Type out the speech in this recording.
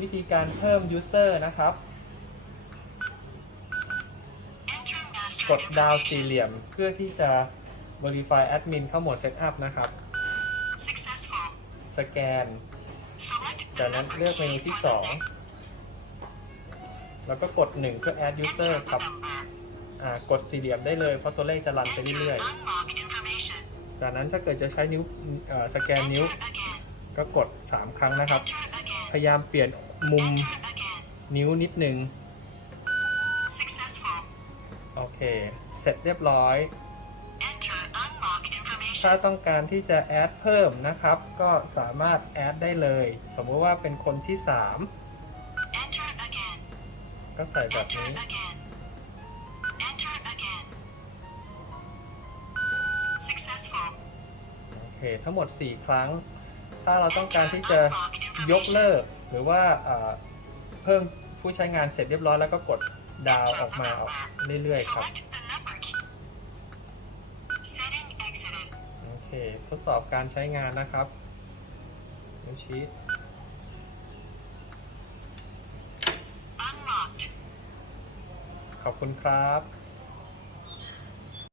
วิธีการเพิ่ม user นะครับ กดดาวสี่เหลี่ยมเพื่อที่จะ verify admin เข้าโหมด setup นะครับ สแกน จากนั้นเลือกเมนูที่ 2 แล้วก็กด 1 เพื่อ add user ครับ กดสี่เหลี่ยมได้เลย เพราะตัวเลขจะรันไปเรื่อยๆ จากนั้นถ้าเกิดจะใช้นิ้วสแกนนิ้ว ก็กด 3 ครั้งนะครับ พยายามเปลี่ยน มุม Enter again. นิ้วนิดนึง Successful. โอเค เสร็จเรียบร้อย Enter unlock ถ้า information. ต้องการที่จะแอดเพิ่มนะครับ ก็สามารถแอดได้เลย สมมติว่าเป็นคนที่ Enter again. 3ก็ใส่แบบ Enter นี้ again. Enter again. Successful. โอเค ทั้งหมด 4 ครั้ง ถ้าเราต้องการ Enter ที่จะ unlock ยก information. เลิก หรือว่าเพิ่มผู้ใช้งานเสร็จเรียบร้อยแล้วก็กดดาวออกมาออกเรื่อยๆครับโอเคทดสอบการใช้งานนะครับนิ้วชี้ขอบคุณครับ